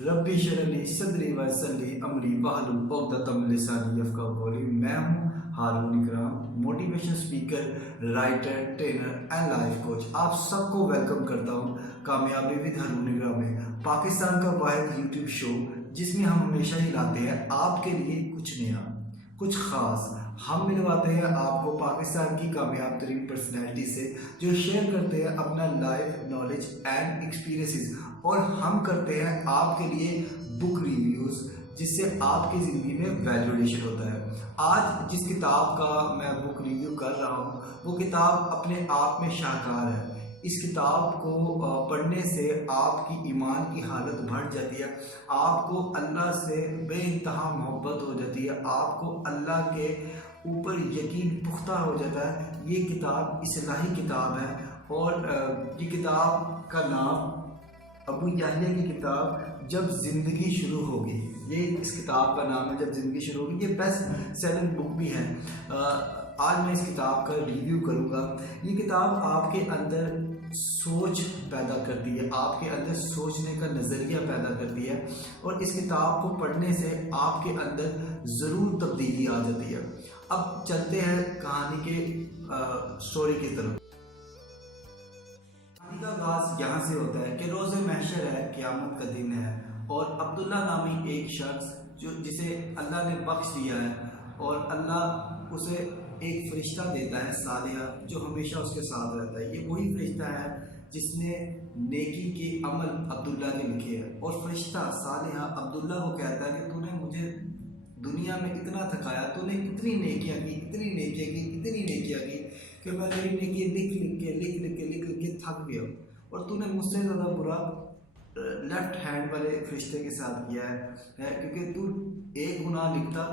रब्बी शरली सदरी वसली अमरी वाहलुल उक़दतम मिन लिसानी यफ़क़हू क़ौली। मैं हूँ हारून इकराम, motivation speaker, writer, trainer and life coach. आप सबको वेलकम करता हूँ कामयाबी विद हारून इकराम में, पाकिस्तान का वाहिद यूट्यूब शो जिसमें हम हमेशा ही लाते हैं आपके लिए कुछ नया, कुछ ख़ास। हम मिलवाते हैं आपको पाकिस्तान की कामयाब तरीन पर्सनैलिटी से जो शेयर करते हैं अपना लाइफ नॉलेज एंड एक्सपीरियंसेस, और हम करते हैं आपके लिए बुक रिव्यूज़ जिससे आपकी ज़िंदगी में वैल्यूएशन होता है। आज जिस किताब का मैं बुक रिव्यू कर रहा हूँ वो किताब अपने आप में शाहकार है। इस किताब को पढ़ने से आपकी ईमान की हालत बढ़ जाती है, आपको अल्लाह से बेइंतहा मोहब्बत हो जाती है, आपको अल्लाह के ऊपर यकीन पुख्ता हो जाता है। ये किताब इस्लाही किताब है और ये किताब का नाम अबू याहिया की किताब जब ज़िंदगी शुरू होगी, ये इस किताब का नाम है जब ज़िंदगी शुरू होगी। ये बेस्ट सेलिंग बुक भी है। आज मैं इस किताब का रिव्यू करूँगा। ये किताब आपके अंदर सोच पैदा करती है, आपके अंदर सोचने का नज़रिया पैदा करती है, और इस किताब को पढ़ने से आपके अंदर ज़रूर तब्दीली आ जाती है। अब चलते हैं कहानी के स्टोरी की तरफ। कहानी का आगाज़ यहाँ से होता है कि रोज़े महशर है, क़यामत का दिन है, और अब्दुल्ला नामी एक शख्स जिसे अल्लाह ने बख्श दिया है, और अल्लाह उसे एक फ़रिश्ता देता है सालिहा जो हमेशा उसके साथ रहता है। ये वही फ़रिश्ता है जिसने नेकी के अमल अब्दुल्ला के लिखे हैं, और फ़रिश्ता सालिहा अब्दुल्ला को कहता है कि तूने मुझे दुनिया में इतना थकाया, तूने इतनी नेकियां की, इतनी नेकियां की, इतनी नेकियां की कि मैं तेरी नेकी लिख के थक गया, और तूने मुझसे ज़्यादा बुरा लेफ्ट हैंड वाले फरिश्ते के साथ किया है क्योंकि तू एक गुनाह लिखता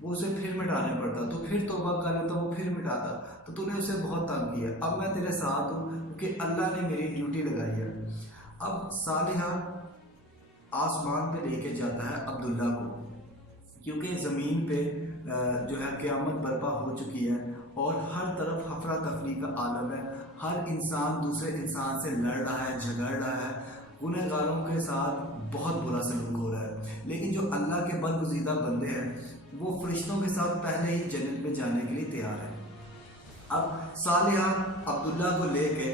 वो उसे फिर मिटाने पड़ता, तो फिर तौबा कर लेता वो फिर मिटाता, तो तूने उसे बहुत तंग किया। अब मैं तेरे साथ हूँ क्योंकि अल्लाह ने मेरी ड्यूटी लगाई है। अब सालिहा आसमान पे लेके जाता है अब्दुल्ला को, क्योंकि ज़मीन पे जो है क़यामत बर्पा हो चुकी है और हर तरफ हफरा तफरी का आलम है। हर इंसान दूसरे इंसान से लड़ रहा है, झगड़ रहा है, गुनहगारों के साथ बहुत बुरा सलूक हो रहा है। लेकिन जो अल्लाह के बरगुज़ीदा बंदे हैं वो फरिश्तों के साथ पहले ही जन्नत में जाने के लिए तैयार है। अब सालिहा अब्दुल्ला को लेके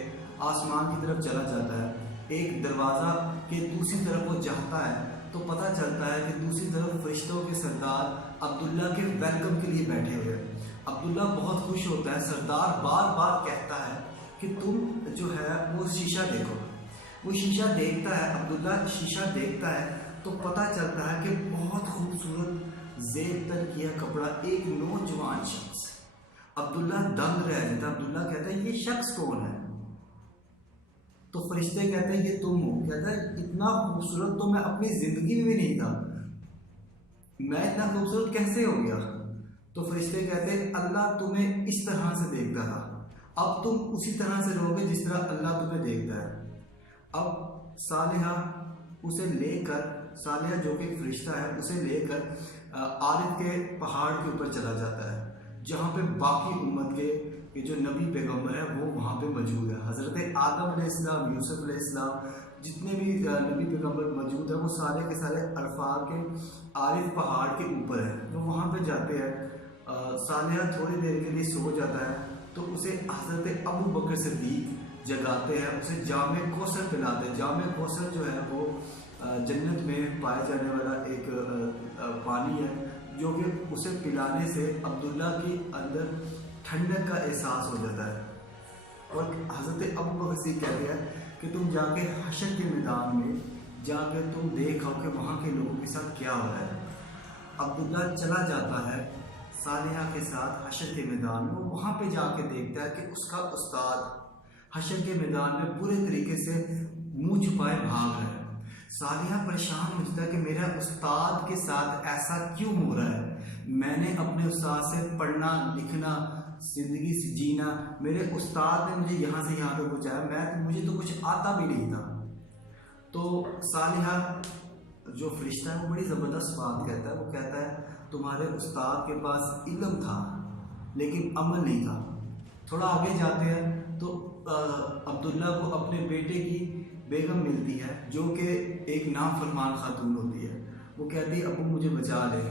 आसमान की तरफ चला जाता है। एक दरवाज़ा के दूसरी तरफ वो जाता है तो पता चलता है कि दूसरी तरफ फरिश्तों के सरदार अब्दुल्ला के वेलकम के लिए बैठे हुए हैं। अब्दुल्ला बहुत खुश होता है। सरदार बार बार कहता है कि तुम जो है वो शीशा देखो। वो शीशा देखता है, अब्दुल्ला शीशा देखता है तो पता चलता है कि बहुत खूबसूरत ज़ेब तर किया कपड़ा एक नौजवान शख्स। अब्दुल्ला दंग रह जाता है। अब्दुल्ला कहता है ये शख्स कौन है? तो फरिश्ते कहते हैं ये तुम हो। कहता है इतना खूबसूरत तो मैं अपनी ज़िंदगी में भी नहीं था, मैं इतना खूबसूरत कैसे हो गया? तो फरिश्ते कहते हैं अल्लाह तुम्हें इस तरह से देखता था, अब तुम उसी तरह से रहोगे जिस तरह अल्लाह तुम्हें देखता है। अब सालिहा उसे लेकर, सालिहा जो कि एक फरिश्ता है, उसे लेकर आरिफ के पहाड़ के ऊपर चला जाता है जहाँ पे बाकी उम्मत के ये जो नबी पैगम्बर है वो वहाँ पे मौजूद है। हज़रत आदम अलैहिस्सलाम, यूसुफ अलैहिस्सलाम, जितने भी नबी पैगम्बर मौजूद है वो सारे के सारे अरफा के आरिफ पहाड़ के ऊपर है। तो वहाँ पे जाते हैं। सालिहा थोड़ी देर के लिए सो जाता है तो उसे हज़रत अबू बकर सिद्दीक जगाते हैं, उसे जामे कौसर पिलाते हैं। जामे कौसर जो है वो जन्नत में पाए जाने वाला एक पानी है जो कि उसे पिलाने से अब्दुल्ला के अंदर ठंडक का एहसास हो जाता है। और हज़रत अबू बकर सिद्दीक कहते हैं कि तुम जाके हशर के मैदान में जाकर तुम देखो कि वहाँ के लोगों के साथ क्या हो रहा है। अब्दुल्ला चला जाता है सालिहा के साथ हशर के मैदान में। वो वहाँ पे जाके देखता है कि उसका उस्ताद हशर के मैदान में पूरे तरीके से मुँह छुपाए भाग रहा है। सालिहा परेशान हो जाता है कि मेरा उस्ताद के साथ ऐसा क्यों हो रहा है? मैंने अपने उस्ताद से पढ़ना लिखना, ज़िंदगी से जीना, मेरे उस्ताद ने मुझे यहाँ से यहाँ पे पहुँचाया, मुझे तो कुछ आता भी नहीं था। तो सालिहा जो फरिश्ता है वो बड़ी ज़बरदस्त बात कहता है। वो कहता है तुम्हारे उस्ताद के पास इल्म था लेकिन अमल नहीं था। थोड़ा आगे जाते हैं तो अब्दुल्ला को अपने बेटे की बेगम मिलती है जो कि एक नाफरमान खातून होती है। वो कहती है अबू मुझे बचा ले।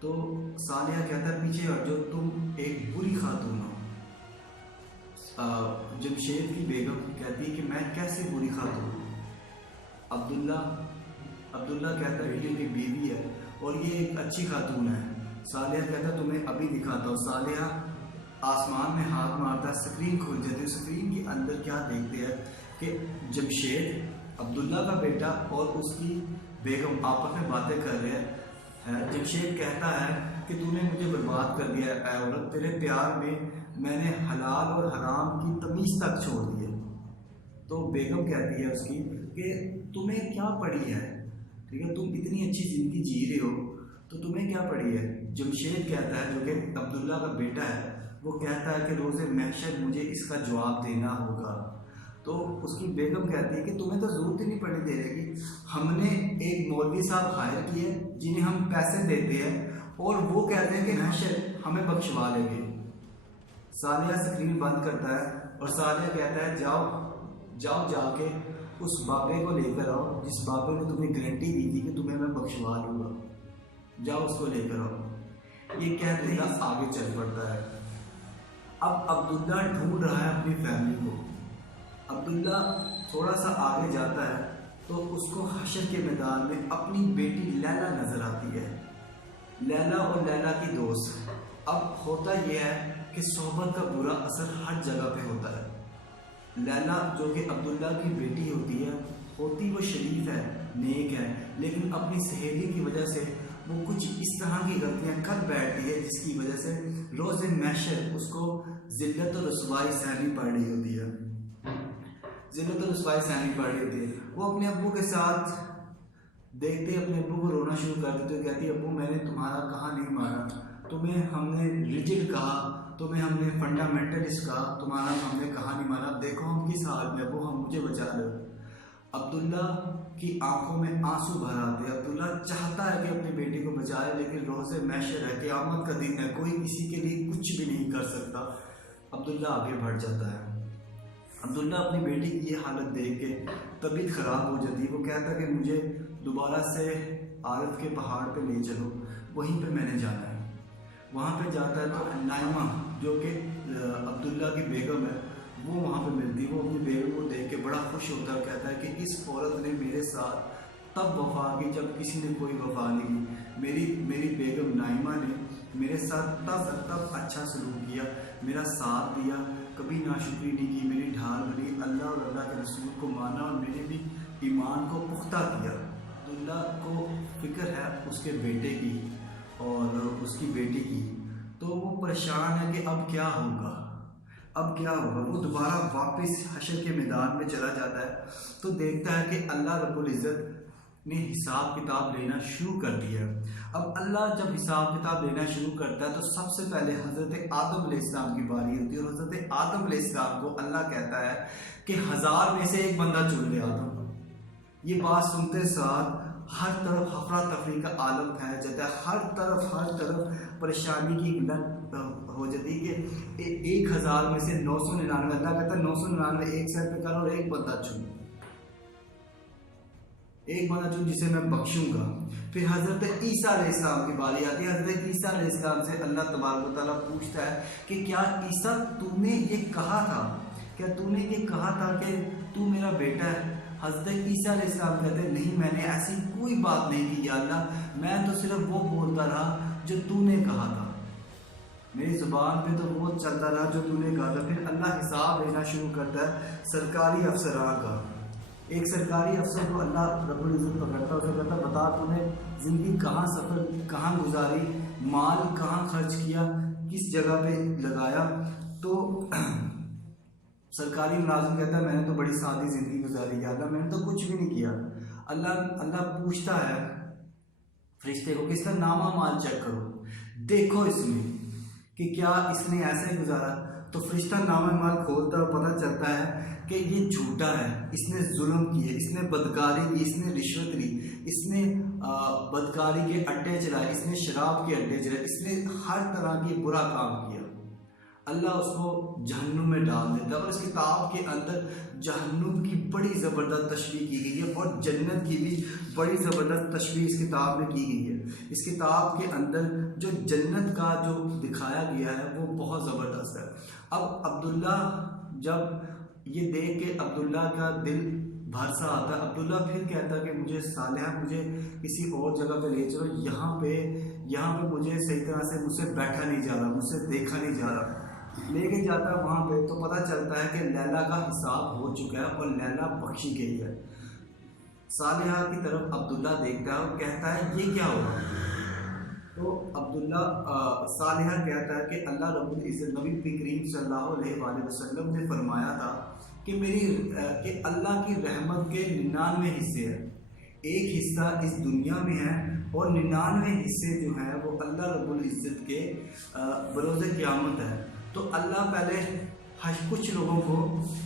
तो सालिया कहता है पीछे हट, जो तुम एक बुरी खातून हो। जमशेद की बेगम कहती है कि मैं कैसे बुरी खातून। अब्दुल्ला कहता है कि ये बीवी है और ये एक अच्छी खातून है। सालिया कहता है तुम्हें अभी दिखाता हूँ। सालिया आसमान में हाथ मारता है, स्क्रीन खुल जाती है। स्क्रीन के अंदर क्या देखते हैं कि जमशेद अब्दुल्ला का बेटा और उसकी बेगम आपस में बातें कर रहे हैं। जमशेद कहता है कि तूने मुझे बर्बाद कर दिया है औरत, तेरे प्यार में मैंने हलाल और हराम की तमीज़ तक छोड़ दी है। तो बेगम कहती है उसकी कि तुम्हें क्या पड़ी है, ठीक है, तुम इतनी अच्छी ज़िंदगी जी रहे हो तो तुम्हें क्या पड़ी है। जमशेद कहता है, जो कि अब्दुल्ला का बेटा है, वो कहता है कि रोज़े महशर मुझे इसका जवाब देना होगा। तो उसकी बेगम कहती है कि तुम्हें तो ज़रूरत ही नहीं पड़ी देने की, हमने एक मौलवी साहब हायर किए जिन्हें हम पैसे देते हैं और वो कहते हैं कि महशर हमें बख्शवा लेंगे। सालिया स्क्रीन बंद करता है और सालिया कहता है जाओ जाके उस बाबे को लेकर आओ जिस बाबे ने तुम्हें गारंटी दी थी कि तुम्हें मैं बख्शवा लूँगा, जाओ उसको लेकर आओ। ये कहते ही आगे चल पड़ता है। अब अब्दुल्ला ढूंढ रहा है अपनी फैमिली को। अब्दुल्ला थोड़ा सा आगे जाता है तो उसको हशर के मैदान में अपनी बेटी लैला नज़र आती है। लैला और लैला की दोस्त। अब होता यह है कि सोहबत का बुरा असर हर जगह पे होता है। लैला जो कि अब्दुल्ला की बेटी होती वो शरीफ है, नेक है, लेकिन अपनी सहेली की वजह से वो कुछ इस तरह की गलतियां कर बैठती है जिसकी वजह से रोज़े महशर उसको जिल्लत और रुसवाई सहनी पड़ रही होती है। वो अपने अब्बू के साथ देखते अपने अब्बू को रोना शुरू कर देते। कहती है अब्बू मैंने तुम्हारा कहा नहीं माना, तुम्हें हमने रिजिड कहा, तुम्हें हमने फंडामेंटलिस्ट कहा, तुम्हारा हमने कहा नहीं माना, देखो हम किस हाल में, अब्बू हम मुझे बचा लो। अब्दुल्ला की आंखों में आंसू भर आते हैं। अब्दुल्ला चाहता है कि अपनी बेटी को बचाए, लेकिन रोज़े महशर है, क़यामत का दिन है, कोई किसी के लिए कुछ भी नहीं कर सकता। अब्दुल्ला आगे बढ़ जाता है। अब्दुल्ला अपनी बेटी की ये हालत देख के तबीयत ख़राब हो जाती है। वो कहता है कि मुझे दोबारा से आरफ के पहाड़ पे ले चलो, वहीं पे मैंने जाना है। वहाँ पे जाता है तो नाइमा जो कि अब्दुल्ला की बेगम है वो वहाँ पे मिलती है। वो अपनी बेगम को देख के बड़ा खुश होता है, कहता है कि इस औरत ने मेरे साथ तब वफा की जब किसी ने कोई वफा नहीं की। मेरी बेगम नाइमा ने मेरे साथ तब अच्छा सलूक किया, मेरा साथ दिया, कभी नाशुक्री नहीं की, मेरी ढाल बनी, अल्लाह और अल्लाह के रसूल को माना और मेरे भी ईमान को पुख्ता किया। अब्दुल्ला को फिक्र है उसके बेटे की और उसकी बेटी की, तो वो परेशान है कि अब क्या होगा। वो दोबारा वापस हशर के मैदान में चला जाता है तो देखता है कि अल्लाह रब्बुल इज़्ज़त ने हिसाब किताब लेना शुरू कर दिया। अब अल्लाह जब हिसाब किताब लेना शुरू करता है तो सबसे पहले हज़रत आदम अलैहिस्सलाम की बारी होती है और हज़रत आदम अलैहिस्सलाम को अल्लाह कहता है कि 1000 में से एक बंदा चुन ले आदम। ये बात सुनते साथ हर तरफ हफरा तफरी का आलम फैल जाता है, हर तरफ परेशानी की लत हो जाती है कि 1000 में से 999, अल्लाह कहता है 999 एक सर पे करो और एक बंदा चुन जिसे मैं बख्शूंगा। फिर हज़रत ईसा अलैहिस्सलाम की बारी आती है। हज़रत ईसा अलैहिस्सलाम से अल्लाह तबारक व तआला पूछता है कि क्या ईसा तूने ये कहा था कि तू मेरा बेटा है। हज़रत ईसा अलैहिस्सलाम कहते हैं नहीं, मैंने ऐसी कोई बात नहीं की या अल्लाह, मैं तो सिर्फ वो बोलता रहा जो तूने कहा था, मेरी ज़ुबान पे तो वो चलता रहा जो तूने कहा था। फिर अल्लाह हिसाब लेना शुरू करता है सरकारी अफसरान का। एक सरकारी अफसर को अल्लाह रब्बुल इज़्ज़त पकड़ता है, उसे कहता बता तूने ज़िंदगी कहाँ गुजारी, माल कहाँ खर्च किया, किस जगह पे लगाया। तो सरकारी मुलाजिम कहता है मैंने तो बड़ी सादी ज़िंदगी गुजारी है अल्लाह, मैंने तो कुछ भी नहीं किया। अल्लाह पूछता है फरिश्ते को कि इसका नामा माल चेक करो, देखो इसमें कि क्या इसने ऐसे गुजारा। तो फरिश्ता नामा माल खोलता है, पता चलता है कि ये झूठा है, इसने जुल्म किए, इसने बदकारी की, इसने रिश्वत ली, इसने बदकारी के अड्डे चलाए, इसने शराब के अड्डे चलाए, इसने हर तरह की बुरा काम किया। अल्लाह उसको जहन्नुम में डाल देता है। और इस किताब के अंदर जहन्नुम की बड़ी ज़बरदस्त तशबीह की गई है और जन्नत की भी बड़ी ज़बरदस्त तशबीह इस किताब में की गई है। इस किताब के अंदर जो जन्नत का जो दिखाया गया है वो बहुत ज़बरदस्त है। अब अब्दुल्ला जब ये देख के अब्दुल्ला का दिल भर सा आता है, अब्दुल्ला फिर कहता है कि मुझे सालिहा मुझे किसी और जगह पे ले चलो, यहाँ पे मुझे सही तरह से मुझसे बैठा नहीं जा रहा, मुझसे देखा नहीं जा रहा। लेके जाता है वहाँ पे तो पता चलता है कि लैला का हिसाब हो चुका है और लैला बख्शी गई है। सालिहा की तरफ अब्दुल्ला देखता है और कहता है ये क्या होगा। तो अब्दुल्ला सालिहा कहता है कि अल्लाह रब्बुल इज़्ज़त नबी करीम सल्लल्लाहु अलैहि वसल्लम ने फरमाया था कि कि अल्लाह की रहमत के 99 हिस्से हैं, एक हिस्सा इस दुनिया में है और 99 हिस्से जो हैं वो अल्लाह रब्बुल इज़्ज़त के बरोज़े क़यामत है। तो अल्लाह पहले कुछ लोगों को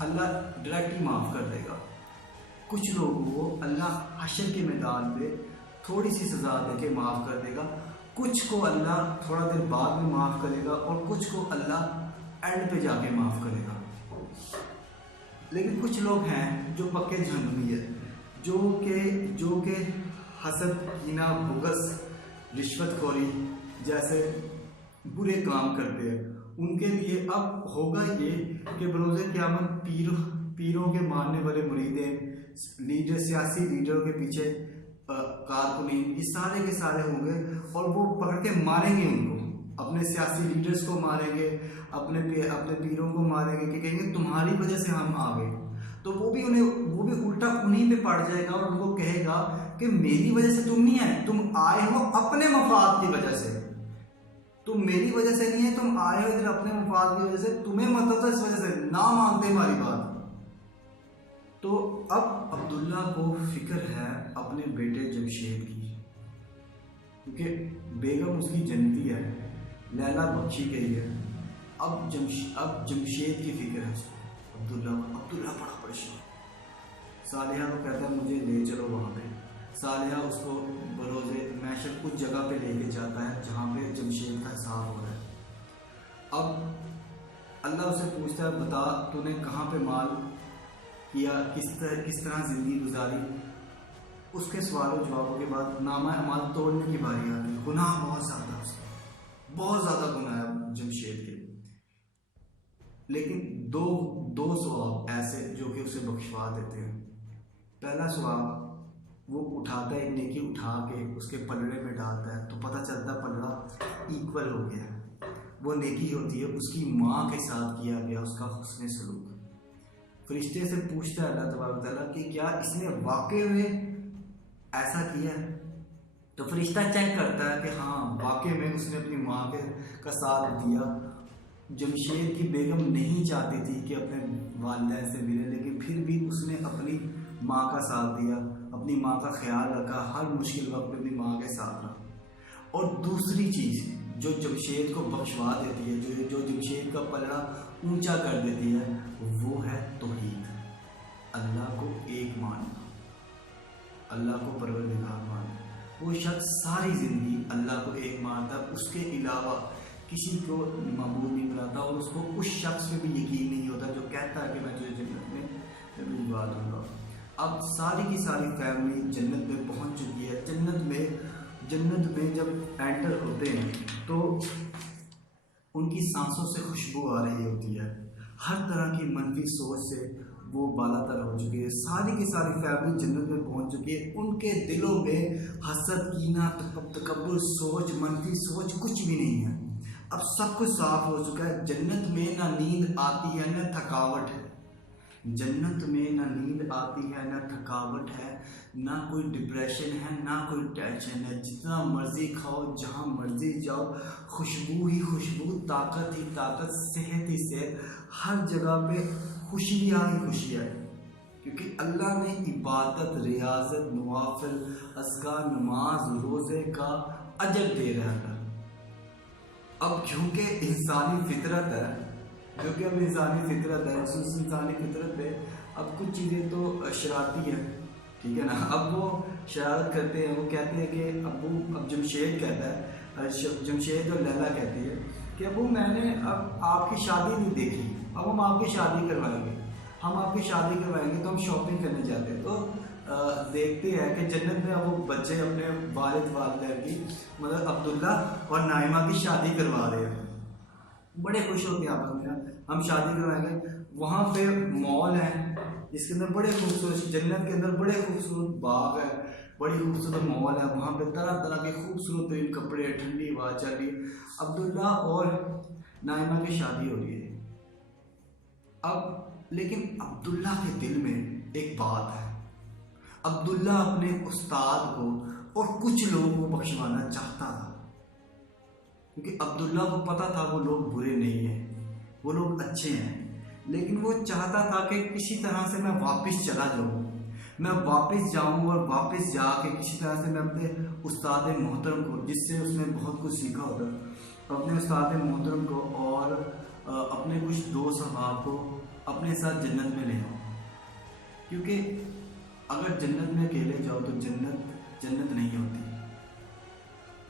अल्लाह डायरेक्ट ही माफ़ कर देगा, कुछ लोगों को अल्लाह हशर के मैदान पे थोड़ी सी सज़ा दे के माफ़ कर देगा, कुछ को अल्लाह थोड़ा देर बाद में माफ़ करेगा और कुछ को अल्लाह एंड पे जाके माफ़ करेगा। लेकिन कुछ लोग हैं जो पक्के जहन्नमी है, जो के हसद, कीना, बुग़्ज़, रिश्वतखोरी जैसे बुरे काम करते हैं। उनके लिए अब होगा ये कि बरोज़े क़यामत पीरों के मानने वाले मुरीदें, लीडर, सियासी लीडरों के पीछे कारकुनीन, ये सारे के सारे होंगे और वो पकड़ के मारेंगे उनको, अपने सियासी लीडर्स को मारेंगे, अपने पीरों को मारेंगे कि कहेंगे तुम्हारी वजह से हम आ गए। तो वो भी उल्टा उन्हीं पे पड़ जाएगा और उनको कहेगा कि मेरी वजह से तुम नहीं आए, तुम आए हो अपने मफाद की वजह से, तुम मेरी वजह से नहीं है, तुम आए हो इधर अपने मफाद की वजह से, तुम्हें मतलब था इस वजह से ना मानते हमारी बात। तो अब अब्दुल्ला को फिक्र है अपने बेटे जमशेद की, क्योंकि बेगम उसकी जन्नती है, लैला बख्शी गई है। अब जमशेद की फिक्र है उसको, अब्दुल्ला बड़ा परेशान। सालिहा को कहता है मुझे ले चलो वहाँ पे। सालिहा उसको बरोज़े महशर उस जगह पे लेके जाता है जहाँ पे जमशेद का हिसाब हो रहा है। अब अल्लाह उसे पूछता है बता तूने कहाँ पे माल किया, किस तरह ज़िंदगी गुजारी। उसके सवालों जवाबों के बाद नामा अमाल तोड़ने की बारी आती है। गुनाह बहुत ज़्यादा उसका, बहुत ज़्यादा गुनाह है जमशेद के, लेकिन दो सवाब ऐसे जो कि उसे बख्शवा देते हैं। पहला सवाब वो उठाता है, एक नेकी उठा के उसके पलड़े में डालता है तो पता चलता है पलड़ा इक्वल हो गया। वो नेकी होती है उसकी माँ के साथ किया गया उसका हुस्न सलूक। फरिश्ते से पूछता है अल्लाह तबारक तआला कि क्या इसने वाकई में ऐसा किया। तो फरिश्ता चेक करता है कि हाँ वाकई में उसने अपनी माँ का साथ दिया। जमशेद की बेगम नहीं चाहती थी कि अपने वालिदैन से मिले, लेकिन फिर भी उसने अपनी माँ का साथ दिया, अपनी माँ का ख्याल रखा, हर मुश्किल वक्त में अपनी माँ के साथ रहा। और दूसरी चीज़ जो जमशेद को बख्शवा देती है, जो जमशेद का पलड़ा ऊंचा कर देती है, वो है तौहीद, अल्लाह को एक मानना, अल्लाह को परवरदिगार मानना। वो शख्स सारी ज़िंदगी अल्लाह को एक मानता, उसके अलावा किसी को माबूद नहीं बनाता और उसको उस शख्स पे भी यकीन नहीं होता जो कहता है कि मैं तुझे जन्नत में भिजवा दूँगा। अब सारी की सारी फैमिली जन्नत में पहुंच चुकी है। जन्नत में जब एंटर होते हैं तो उनकी सांसों से खुशबू आ रही होती है, हर तरह की मनफी सोच से वो बालातर हो चुकी है। सारी की सारी फैमिली जन्नत में पहुंच चुकी है। उनके दिलों में हसद, कीना, तकब्बुर, सोच, मनफी सोच कुछ भी नहीं है। अब सब कुछ साफ हो चुका है। जन्नत में ना नींद आती है ना थकावट है, जन्नत में ना नींद आती है ना थकावट है, ना कोई डिप्रेशन है ना कोई टेंशन है। जितना मर्जी खाओ, जहाँ मर्जी जाओ, खुशबू ही खुशबू, ताकत ही ताकत, सेहत ही सेहत, हर जगह पे खुशियाँ ही खुशियाँ है। क्योंकि अल्लाह ने इबादत, रियाजत, नवाफिल, अज़कार, नमाज, रोज़े का अजर दे रहा है। अब क्योंकि इंसानी फितरत है, क्योंकि अब इंसानी फितरत है, उस इंसानी फितरत पे अब कुछ चीज़ें तो शरारती हैं, ठीक है ना। अब वो शरारत करते हैं, वो कहते हैं कि अब जमशेद कहता है, जमशेद और लैला कहती है कि अबू मैंने अब आपकी शादी नहीं देखी, अब हम आपकी शादी करवाएंगे, हम आपकी शादी करवाएंगे तो हम शॉपिंग करने जाते हैं। तो देखते हैं कि जन्नत में अब वो बच्चे अपने वालिद की मतलब अब्दुल्ला और नाइमा की शादी करवा रहे हैं। बड़े खुश होते हैं आपस में, हम शादी करवाएंगे। वहाँ पे मॉल है जिसके अंदर बड़े खूबसूरत, जन्नत के अंदर बड़े खूबसूरत बाग है, बड़ी खूबसूरत मॉल है, वहाँ पे तरह तरह के खूबसूरत तरीन कपड़े, ठंडी हवा चल रही है। अब्दुल्ला और नाइमा की शादी हो रही है। अब लेकिन अब्दुल्ला के दिल में एक बात है, अब्दुल्ला अपने उस्ताद को और कुछ लोगों को बख्शवाना चाहता था, क्योंकि अब्दुल्ला को पता था वो लोग बुरे नहीं हैं, वो लोग अच्छे हैं, लेकिन वो चाहता था कि किसी तरह से मैं वापस चला जाऊँ, मैं वापस जाऊँ और वापस जाके किसी तरह से मैं अपने उस्ताद मोहतरम को, जिससे उसने बहुत कुछ सीखा होता, अपने उस्ताद मोहतरम को और अपने कुछ दोस्त अहबाब को अपने साथ जन्नत में ले आऊँ। क्योंकि अगर जन्नत में अकेले जाओ तो जन्नत नहीं होती।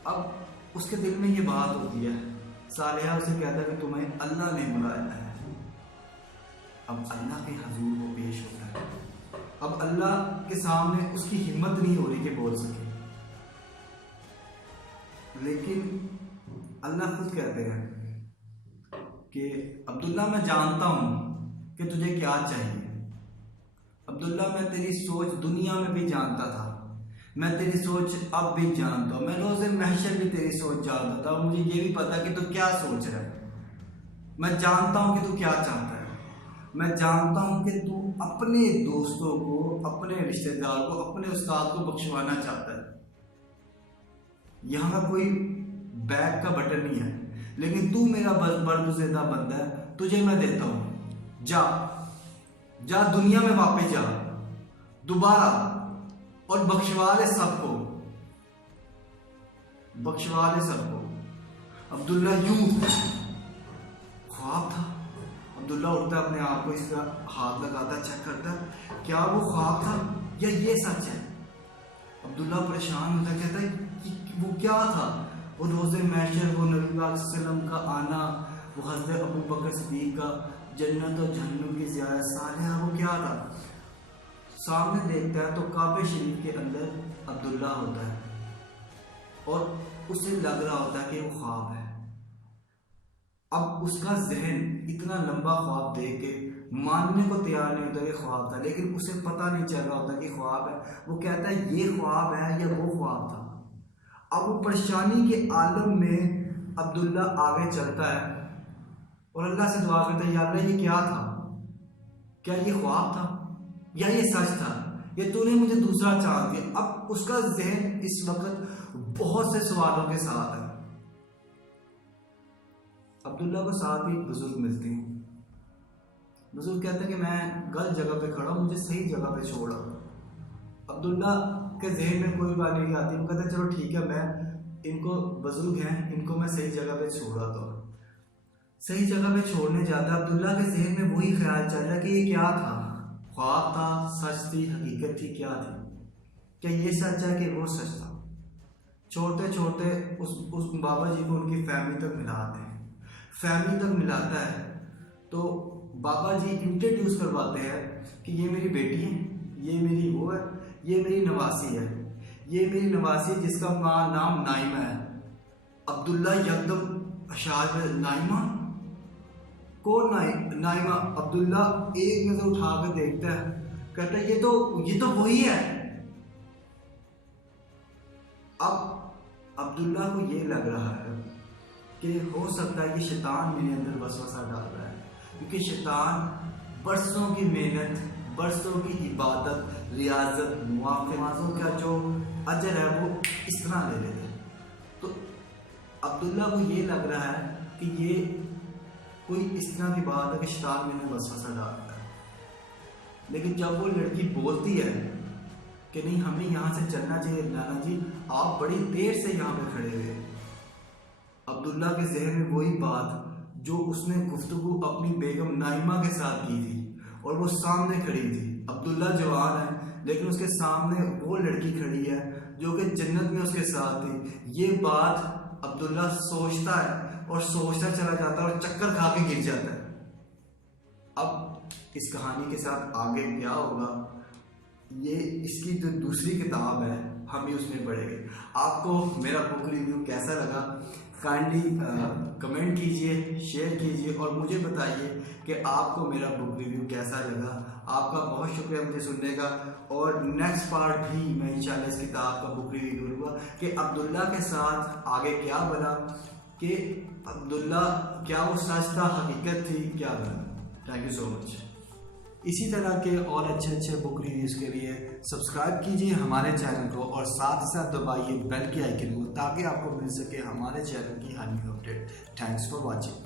अब उसके दिल में ये बात होती है, सालिहा उसे कहता है कि तुम्हें अल्लाह ने बुलाया है। अब अल्लाह के हजूर वो पेश होता है। अब अल्लाह के सामने उसकी हिम्मत नहीं हो रही कि बोल सके, लेकिन अल्लाह खुद कहते हैं कि अब्दुल्ला मैं जानता हूँ कि तुझे क्या चाहिए। अब्दुल्ला मैं तेरी सोच दुनिया में भी जानता था, मैं तेरी सोच अब भी जानता हूँ, मैं रोज़े महशर भी तेरी सोच जानता था, मुझे ये भी पता कि तू क्या सोच रहा है। मैं जानता हूँ कि तू क्या चाहता है, मैं जानता हूँ कि तू अपने दोस्तों को, अपने रिश्तेदार को, अपने उस्ताद को बख्शवाना चाहता है। यहाँ कोई बैग का बटन नहीं है, लेकिन तू मेरा बरगुज़िदा बंदा है, तुझे मैं देता हूँ। जा जा दुनिया में वापस जा दोबारा और बख्शवा ले सबको, बख्शवा ले सबको। अब्दुल्ला यूं ख्वाब था। अब्दुल्ला उठता अपने आप को इसका हाथ लगाता, चेक करता क्या वो ख्वाब था या ये सच है। अब्दुल्ला परेशान होता, कहता है कि वो क्या था, वो रोज़े महशर, वो नबी पाक सल्लल्लाहु अलैहि वसल्लम का आना, वो हज़रत अबू बकर सिद्दीक़ का जन्नत और जहन्नम की ज़ियारत, सालिहा वो क्या था। सामने देखता है तो काबे शरीफ के अंदर अब्दुल्ला होता है और उसे लग रहा होता है कि वो ख्वाब है। अब उसका जहन इतना लंबा ख्वाब देख के मानने को तैयार नहीं होता कि ख्वाब था, लेकिन उसे पता नहीं चल रहा होता कि ख्वाब है। वो कहता है ये ख्वाब है या वो ख्वाब था। अब वो परेशानी के आलम में अब्दुल्ला आगे चलता है और अल्लाह से दुआ करता है, या अल्लाह ये क्या था, क्या ये ख्वाब था या ये सच था, या तूने मुझे दूसरा चांस दिया। अब उसका जहन इस वक्त बहुत से सवालों के साथ है। अब्दुल्ला को साथ ही बुजुर्ग मिलते हैं। बुजुर्ग कहते हैं कि मैं गलत जगह पे खड़ा हूँ, मुझे सही जगह पे छोड़ा। अब्दुल्ला के जहन में कोई बात नहीं आती, वो कहते हैं चलो ठीक है, मैं इनको, बुजुर्ग हैं, इनको मैं सही जगह पे छोड़ा। तो सही जगह पे छोड़ने जाता है, अब्दुल्ला के जहन में वही ख्याल चल रहा है कि ये क्या था, ख्वाब था, सच थी, हकीकत थी, क्या थी, क्या ये सच है कि वो सच था। छोड़ते छोड़ते उस बाबा जी को उनकी फैमिली तक मिलाते हैं। फैमिली तक मिलाता है तो बाबा जी इंट्रोड्यूस करवाते हैं कि ये मेरी बेटी है, ये मेरी वो है, ये मेरी नवासी है, ये मेरी नवासी है जिसका नाम नाइमा है। अब्दुल्ला यकदम अशार में, नाइमा कौन, नाइमा। अब्दुल्ला एक नजर उठा कर देखता है, कहता है ये तो वही है। अब अब्दुल्ला को ये लग रहा है कि हो सकता है कि शैतान मेरे अंदर वसवसा डाल रहा है, क्योंकि शैतान बरसों की मेहनत, बरसों की इबादत, रियाजत, नमाज़ों का जो अजर है वो इस तरह ले लेते हैं। तो अब्दुल्ला को ये लग रहा है कि ये कोई इस तरह की बात है कि शैतान मैंने वसवसा डालता है। लेकिन जब वो लड़की बोलती है कि नहीं हमें यहाँ से चलना चाहिए, नाना जी आप बड़ी देर से यहाँ पे खड़े हुए, अब्दुल्ला के जहन में वही बात जो उसने गुफ्तगू अपनी बेगम नाइमा के साथ की थी और वो सामने खड़ी थी। अब्दुल्ला जवान है लेकिन उसके सामने वो लड़की खड़ी है जो कि जन्नत में उसके साथ थी। ये बात अब्दुल्ला सोचता है और सोचता चला जाता है और चक्कर खा के गिर जाता है। अब इस कहानी के साथ आगे क्या होगा, ये इसकी जो दूसरी किताब है हम भी उसमें पढ़ेंगे। आपको मेरा बुक रिव्यू कैसा लगा काइंडली कमेंट कीजिए, शेयर कीजिए और मुझे बताइए कि आपको मेरा बुक रिव्यू कैसा लगा। आपका बहुत शुक्रिया मुझे सुनने का। और नेक्स्ट पार्ट भी मैं इंशाल्लाह इस किताब का बुक रिव्यू करूँगा कि अब्दुल्ला के साथ आगे क्या बना, कि अब्दुल्ला क्या वो सच था, हकीकत थी, क्या बना। Thank you so much. इसी तरह के और अच्छे अच्छे बुक रिव्यूज़ के लिए सब्सक्राइब कीजिए हमारे चैनल को और साथ ही साथ दबाइए बेल की आइकन को ताकि आपको मिल सके हमारे चैनल की हर new update. Thanks for watching.